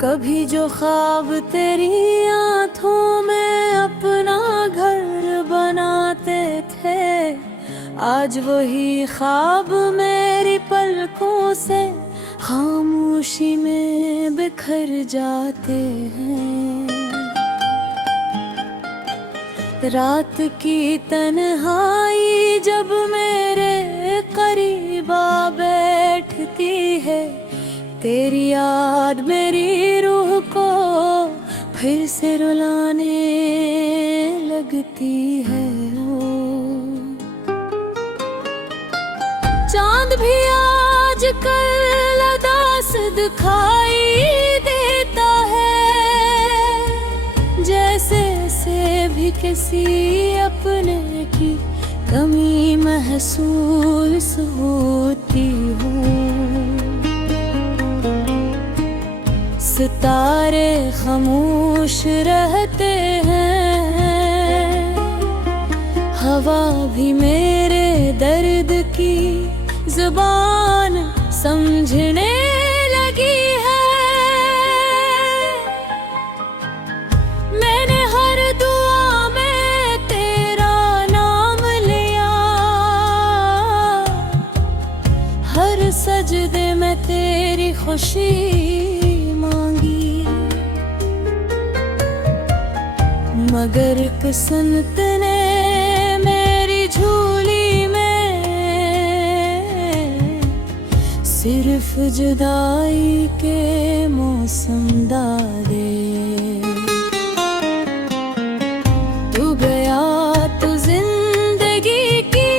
कभी जो ख्वाब तेरी आंखों में अपना घर बनाते थे, आज वही ख्वाब मेरी पलकों से खामोशी में बिखर जाते हैं। रात की तन्हाई जब मेरे करीब आ बैठती है, तेरी याद मेरी रूह को फिर से रुलाने लगती है। चांद भी आज कल उदास दिखाई देता है, जैसे से भी किसी अपने की कमी महसूस होती हो। सितारे खामोश रहते हैं, हवा भी मेरे दर्द की जुबान समझने लगी है। मैंने हर दुआ में तेरा नाम लिया, हर सजदे में तेरी खुशी मांगी, मगर किस्मत ने मेरी झोली में सिर्फ जुदाई के मौसम डाले। तू गया तो जिंदगी की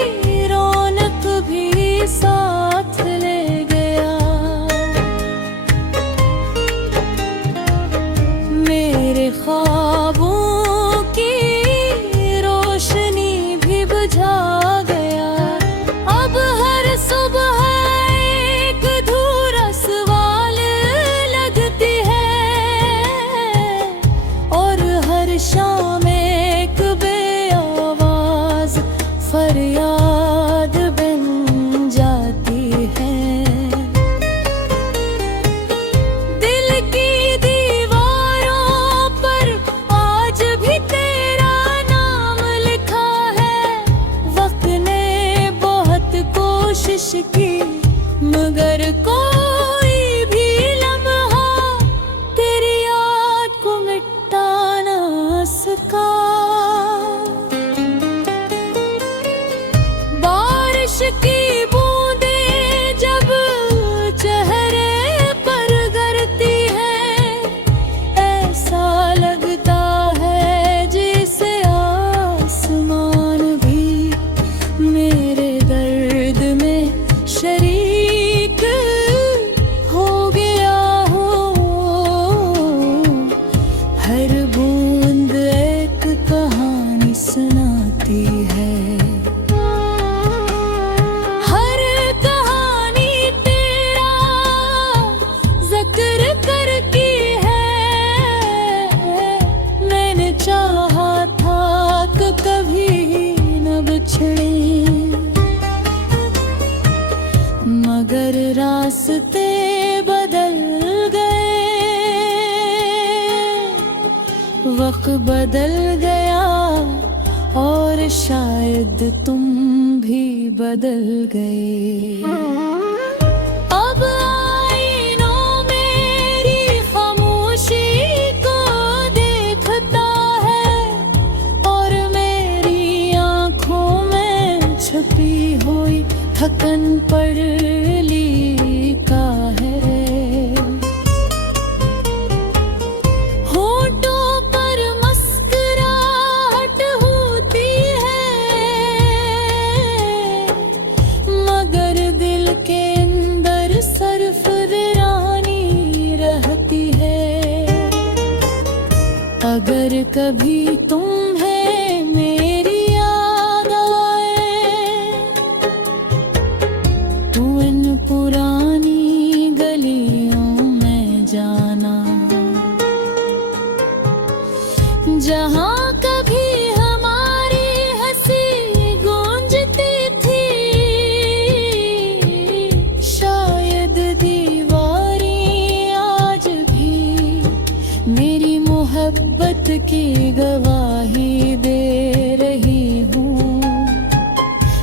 रौनक भी साथ ले गया, मेरे ख्वाबों की रोशनी भी बुझा गया। अब हर सुबह एक अधूरा सवाल लगती है, और हर शाम एक बेआवाज फरियाद बन जाती है। दिल की दीवारों पर आज भी तेरा नाम लिखा है। वक्त ने बहुत कोशिश की, मगर कोई भी लम्हा तेरी याद को मिटा ना सका। बारिश की बूंदें जब चेहरे पर गिरती हैं, ऐसा लगता है जैसे आसमान भी मेरे दर्द में शरीक हो गया हो। हर बूंद एक कहानी सुनाती है, हर कहानी तेरा जिक्र करती है। मैंने चाहा था कि कभी न बिछड़े, मगर रास्ते बदल गए, वक्त बदल गया, और शायद तुम भी बदल गए। अब आईनों मेरी खामोशी को देखता है, और मेरी आंखों में छुपी हुई थकन पड़ लिखा है। होठों पर मुस्कुराहट होती है, मगर दिल के अंदर सिर्फ वीरानी रहती है। अगर कभी तुम्हें मेरी याद आए, तू इन पुरानी गलियों में जाना, जहाँ कभी हमारी हंसी गूंजती थी। शायद दीवारें आज भी की गवाही दे रही हूँ।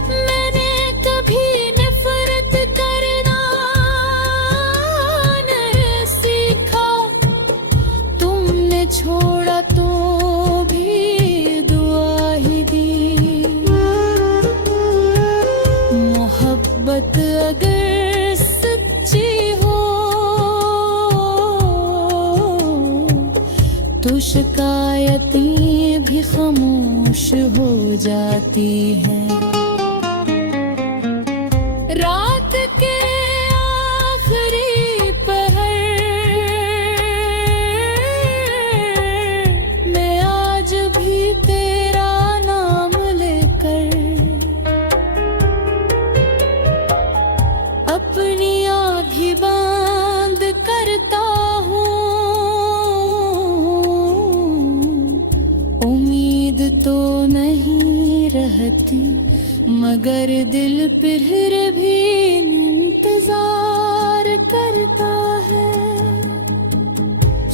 मैंने कभी नफरत करना नहीं सीखा, तुमने छोड़ा तो भी दुआ ही दी। मोहब्बत अगर सच्ची हो तो शिकायतें भी खामोश हो जाती हैं। रात के आखिरी पहर मैं आज भी तेरा नाम लेकर अपनी आँखें बंद करता हूँ। उम्मीद तो नहीं रहती मगर दिल फिर भी इंतजार करता है।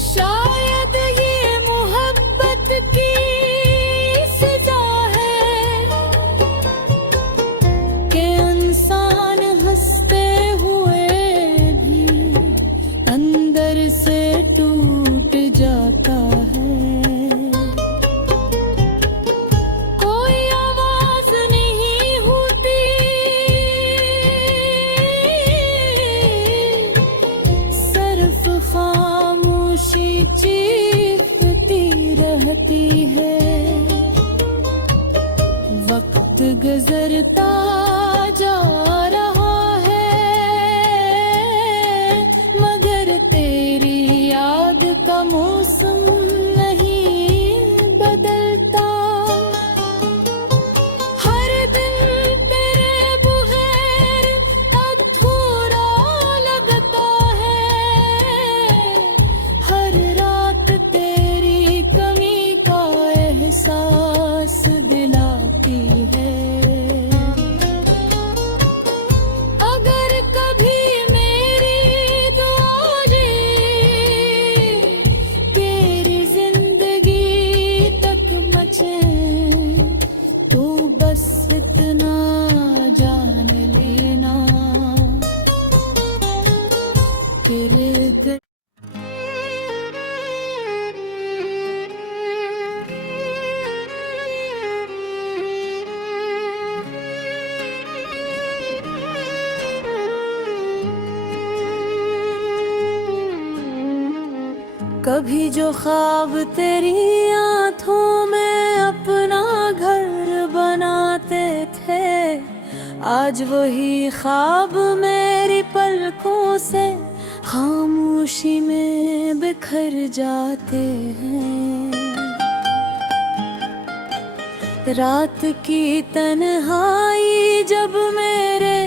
शायद ये मोहब्बत की सजा है कि इंसान हंसते हुए भी अंदर से टूट जाता है। कोई आवाज नहीं होती, सिर्फ खामोशी चीखती रहती है। वक्त गुजरता जा रहा है मगर तेरी याद का मौसम नहीं बदलता। हर दिन तेरे बगैर अधूरा लगता है, हर रात तेरी कमी का एहसास दिलाती है। अगर कभी मेरी दुआ तेरी जिंदगी तक मचे तो बस इतना जान लेना फिर कभी जो ख्वाब तेरी आँखों में अपना घर बनाते थे, आज वही ख्वाब मेरी पलकों से खामोशी में बिखर जाते हैं। रात की तन्हाई जब मेरे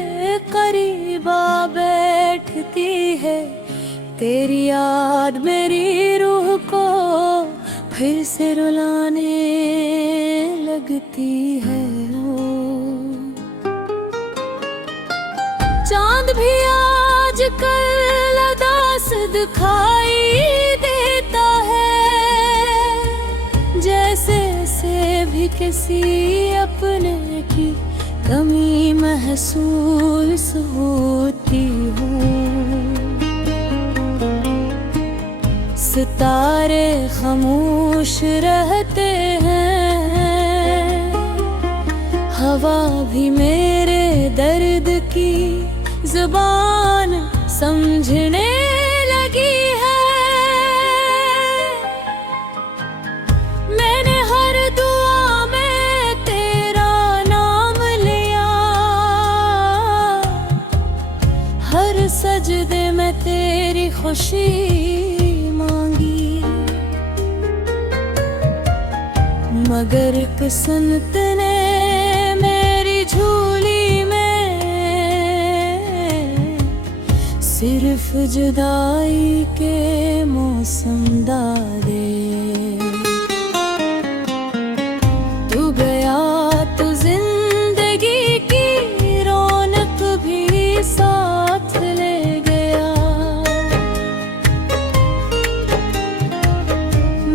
करीब आ बैठती है, तेरी याद मेरी रूह को फिर से रुलाने लगती है। चांद भी आज कल उदास दिखाई देता है, जैसे से भी किसी अपने की कमी महसूस होती हो। सितारे खामोश रहते हैं, हवा भी मेरे दर्द की जुबान समझने लगी है। मैंने हर दुआ में तेरा नाम लिया, हर सजदे में तेरी खुशी मांगी, मगर किस्मत ने मेरी झोली में सिर्फ जुदाई के मौसम डाले। तू गया तो जिंदगी की रौनक भी साथ ले गया।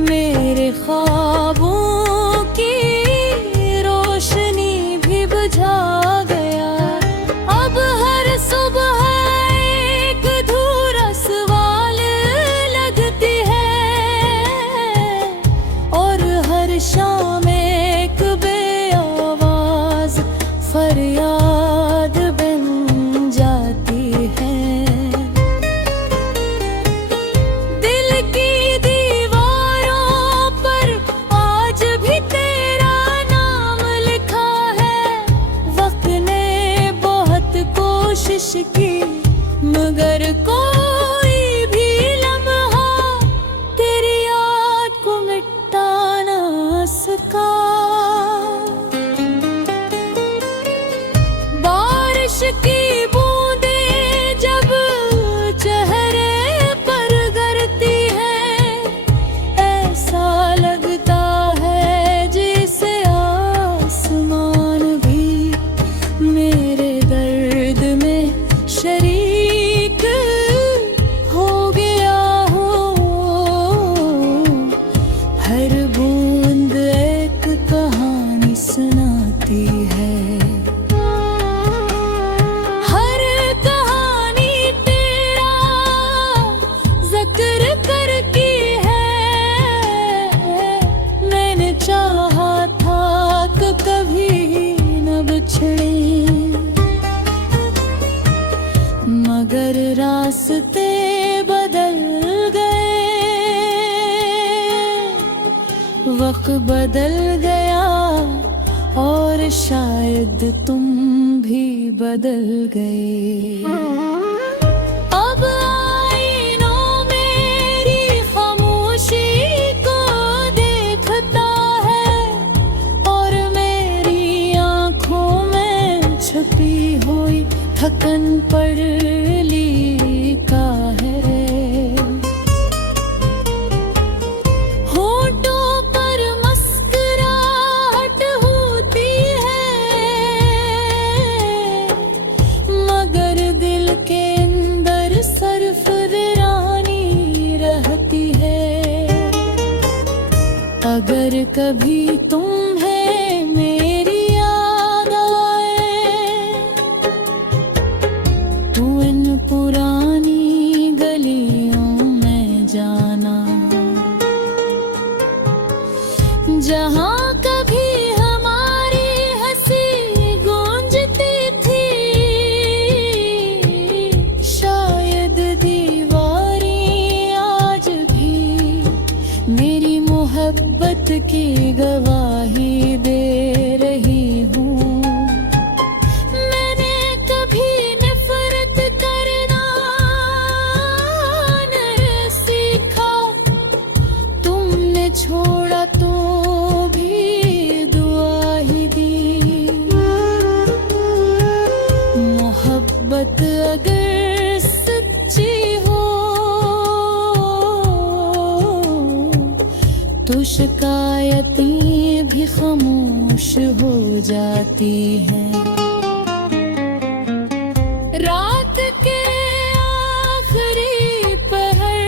मेरे ख्वाब वक्त बदल गया और शायद तुम भी बदल गए। अब आईनों मेरी खामोशी को देखता है और मेरी आंखों में छुपी हुई थकन पड़ लिखा है। होठों पर मुस्कुराहट होती है मगर दिल के अंदर सिर्फ वीरानी रहती है। अगर कभी तुम्हें मेरी याद आए तो इन पुरानी गलियों में जाना जहाँ कभी हमारी हंसी गूंजती थी। शायद दीवारें आज भी मेरी मोहब्बत की गवाही दे रही हूँ। मैंने कभी नफरत करना नहीं सीखा, तुमने छोड़ा तो भी दुआ ही दी। मोहब्बत अगर सच्ची हो तो शिकायतें भी खामोश हो जाती हैं। रात के आखिरी पहर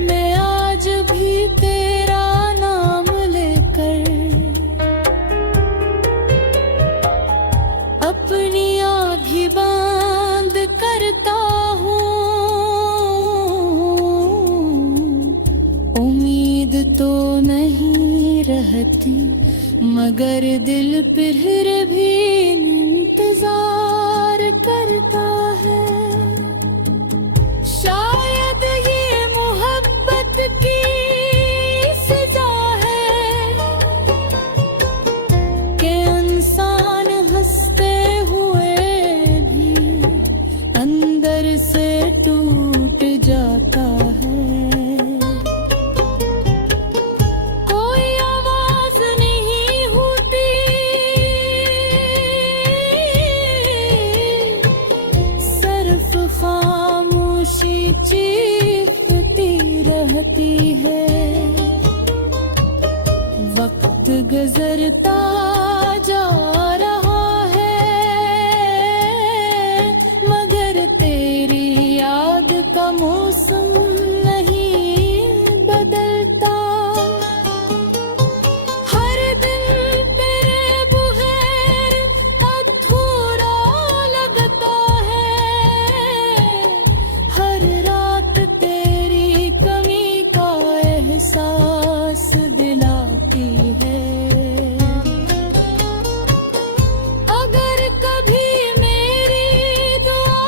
मैं आज भी तेरा नाम लेकर अपनी आँखें बंद करता हूँ। उम्मीद तो नहीं रहती मगर दिल फिर भी इंतजार करता है। शायद ये मोहब्बत की सजा है कि इंसान हंसते हुए भी अंदर से टूट जाता है। कोई आवाज नहीं होती सिर्फ खामोशी चीखती रहती है। वक्त गुजरता जा रहा है मगर तेरी याद का मौसम नहीं बदलता। हर दिन तेरे बगैर अधूरा लगता है। हर रात तेरी कमी का एहसास दिलाती है। अगर कभी मेरी दुआ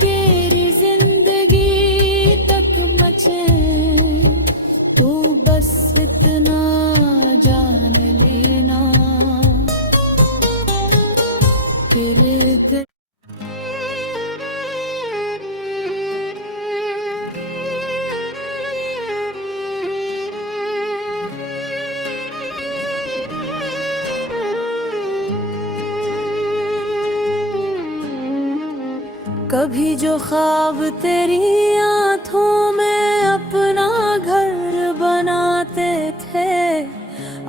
तेरी जिंदगी तक मचे तो बस इतना जान लेना फिर कभी जो ख्वाब तेरी आँखों में अपना घर बनाते थे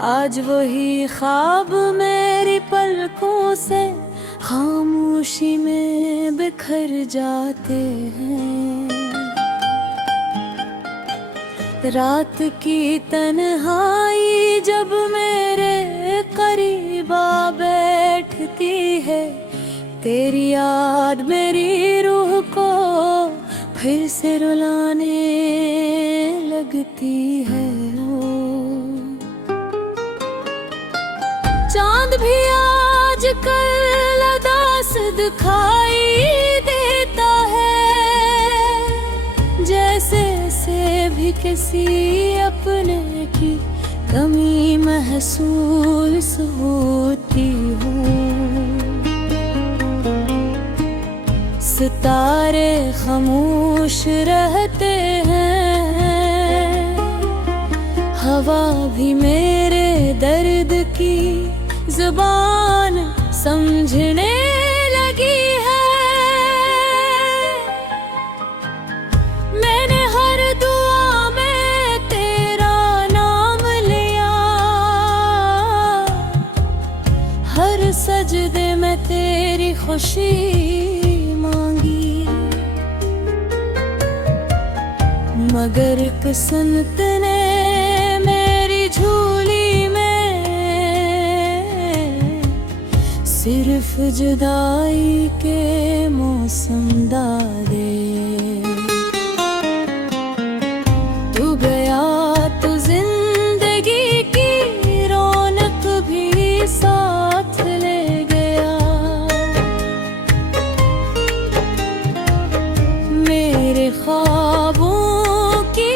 आज वही ख्वाब मेरी पलकों से खामोशी में बिखर जाते हैं। रात की तन्हाई जब मेरे करीब आ बैठती है तेरी याद मेरी रूह को फिर से रुलाने लगती है। चांद भी आज कल उदास दिखाई देता है भी किसी अपने की कमी महसूस होती हूँ। सितारे खामोश रहते हैं, हवा भी मेरे दर्द की ज़ुबान समझने लगी है। मैंने हर दुआ में तेरा नाम लिया, हर सजदे में तेरी खुशी मांगी, मगर किस्मत ने मेरी झोली में सिर्फ जुदाई के मौसम डाले। तू गया तो जिंदगी की रौनक भी साथ ले गया, मेरे ख्वाबों की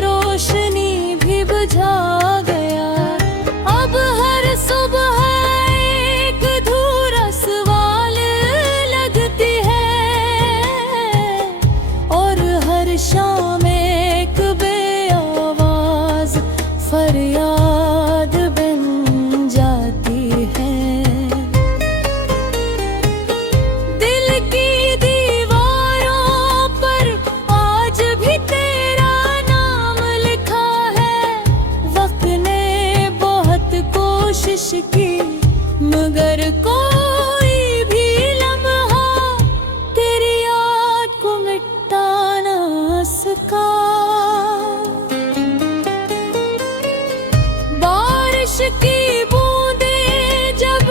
रोशनी भी बुझा गया। अब हर सुबह एक अधूरा सवाल लगती है, और हर शाम एक बेआवाज फरियाद बन जाती है। दिल की दीवारों पर आज भी तेरा नाम लिखा है। वक्त ने बहुत कोशिश की, मगर कोई भी लम्हा तेरी याद को मिटा ना सका। बारिश की बूंदें जब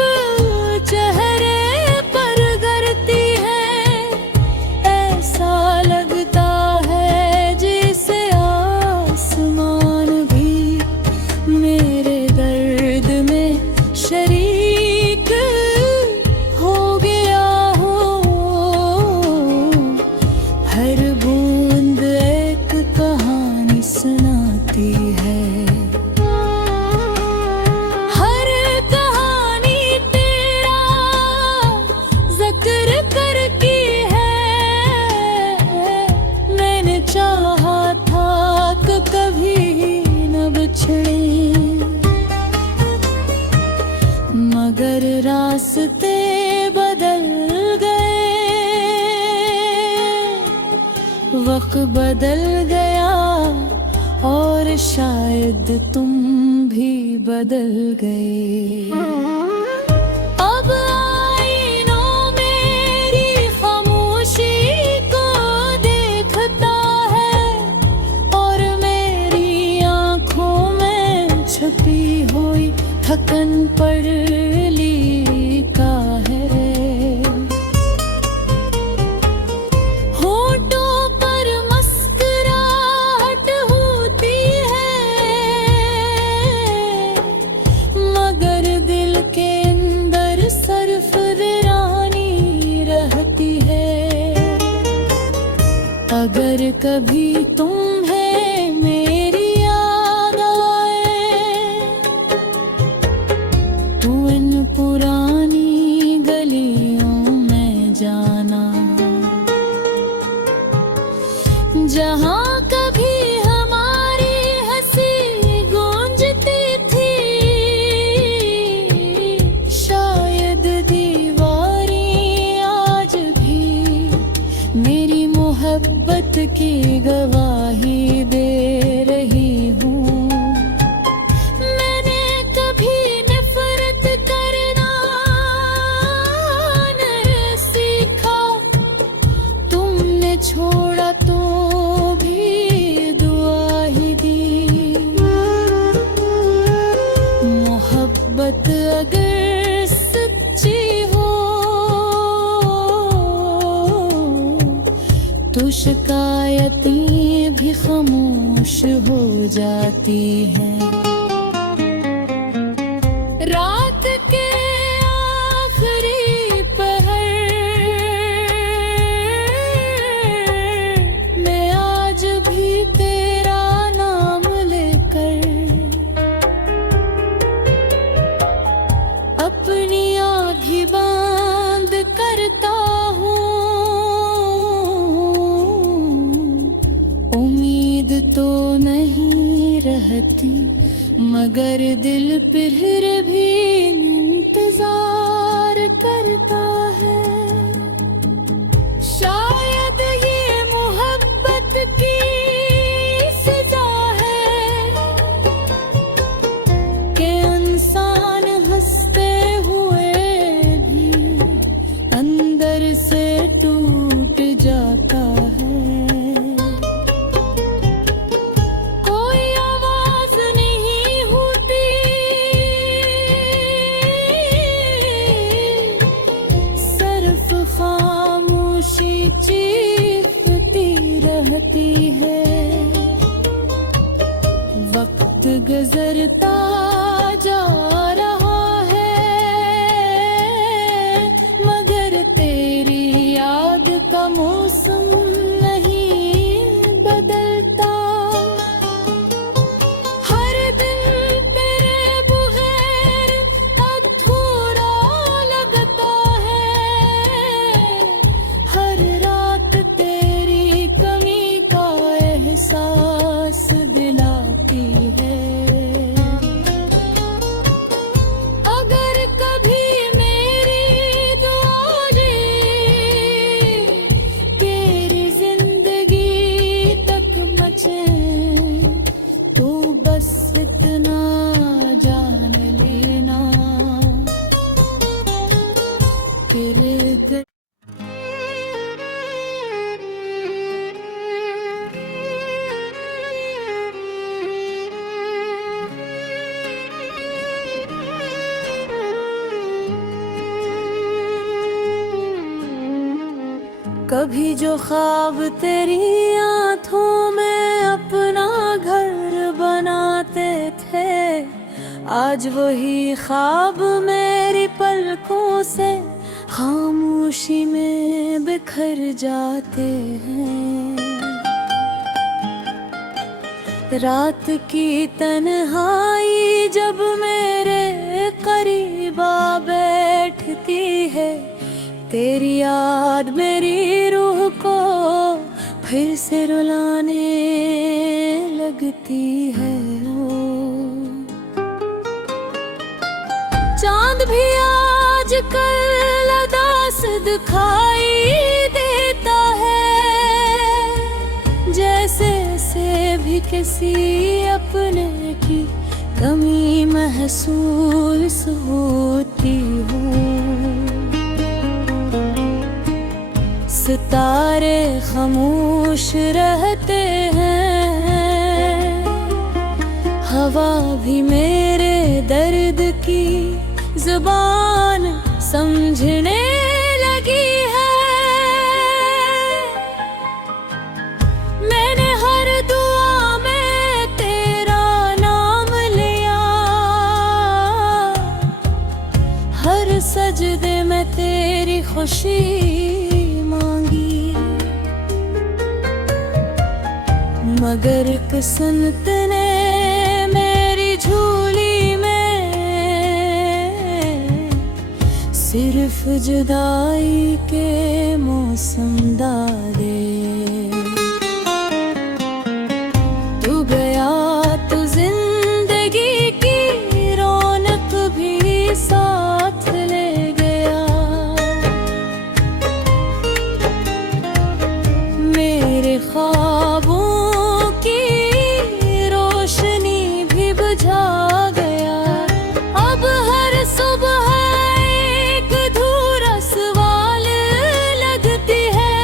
चेहरे पर गिरती हैं, ऐसा लगता है जैसे आसमान भी मेरे दर्द में शरीक हो गया हो। हर बूंद एक कहानी सुनाती है, हर कहानी तेरा जिक्र करती है। मैंने चाहा था कि कभी न बिछड़े, मगर रास्ते बदल गए, वक्त बदल गया, और शायद तुम भी बदल गए। अब आईनों मेरी खामोशी को देखता है, और मेरी आँखों में छुपी हुई थकन पड़ लिखा है। होठों पर मुस्कुराहट होती है, मगर दिल के अंदर सिर्फ वीरानी रहती है। अगर कभी तुम्हें मेरी याद आए, तू इन पुरानी गलियों में जाना, जहाँ कभी हमारी हंसी गूंजती थी। शायद दीवारें आज भी मेरी मोहब्बत की गवाही दे रही हूँ। मैंने कभी नफरत करना नहीं सीखा, तुमने छोड़ा तो भी दुआ ही दी। मोहब्बत अगर सच्ची हो तो शिकायतें भी खामोश हो जाती हैं। रात के आखिरी पहर में आज भी तेरे रहती, मगर दिल फिर भी इंतजार करता है। शायद ये मोहब्बत की सजा है कि इंसान हंसते हुए भी अंदर से टूट जाता है। कोई आवाज नहीं होती, सिर्फ खामोशी चीखती रहती है। वक्त गुजरता जा रहा है, मगर तेरी याद का मौसम नहीं बदलता। हर दिन तेरे बगैर अधूरा लगता है, हर रात तेरी कमी का एहसास दिलाती है। अगर कभी मेरी दुआएं तेरी जिंदगी तक मचे, तो बस इतना जान लेना फिर कभी जो ख्वाब तेरी आंखों में अपना घर बनाते थे, आज वही ख्वाब मेरी पलकों से खामोशी में बिखर जाते हैं। रात की तन्हाई जब मेरे करीब आ बैठती है, तेरी याद मेरी रूह को फिर से रुलाने लगती है। चांद भी आज कल उदास दिखाई देता है, जैसे से भी किसी अपने की कमी महसूस होती हो। सितारे खामोश रहते हैं, हवा भी मेरे दर्द की जुबान समझने लगी है। मैंने हर दुआ में तेरा नाम लिया, हर सजदे में तेरी खुशी मांगी, मगर किस्मत ने मेरी झोली में सिर्फ जुदाई के मौसम डाले। तू गया तो जिंदगी की रौनक भी साथ ले गया, मेरे ख्वाबों की रोशनी भी बुझा गया। अब हर सुबह एक अधूरा सवाल लगती है,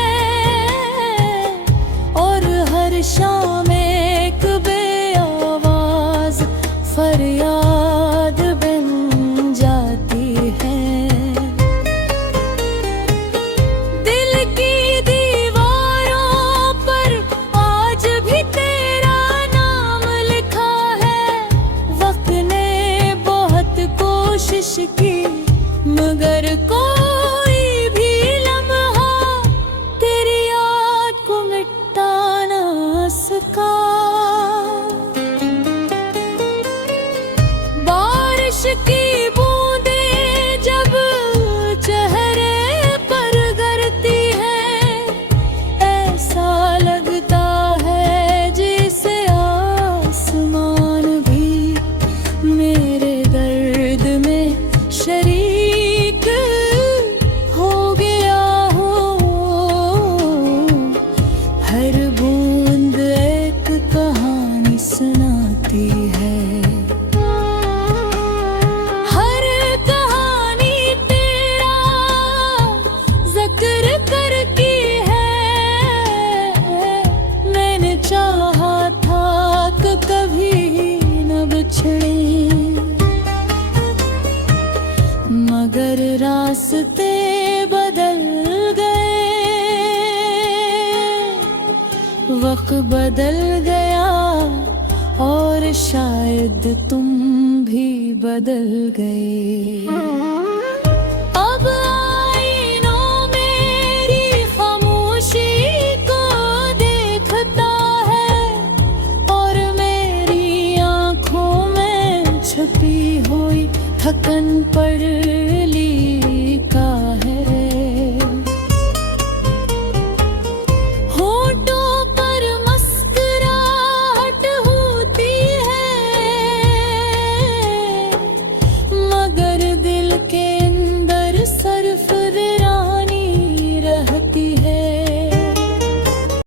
रास्ते बदल गए, वक्त बदल गया और शायद तुम भी बदल गए। अब आईनों मेरी खामोशी को देखता है और मेरी आंखों में छुपी हुई थकन पर लिखा है।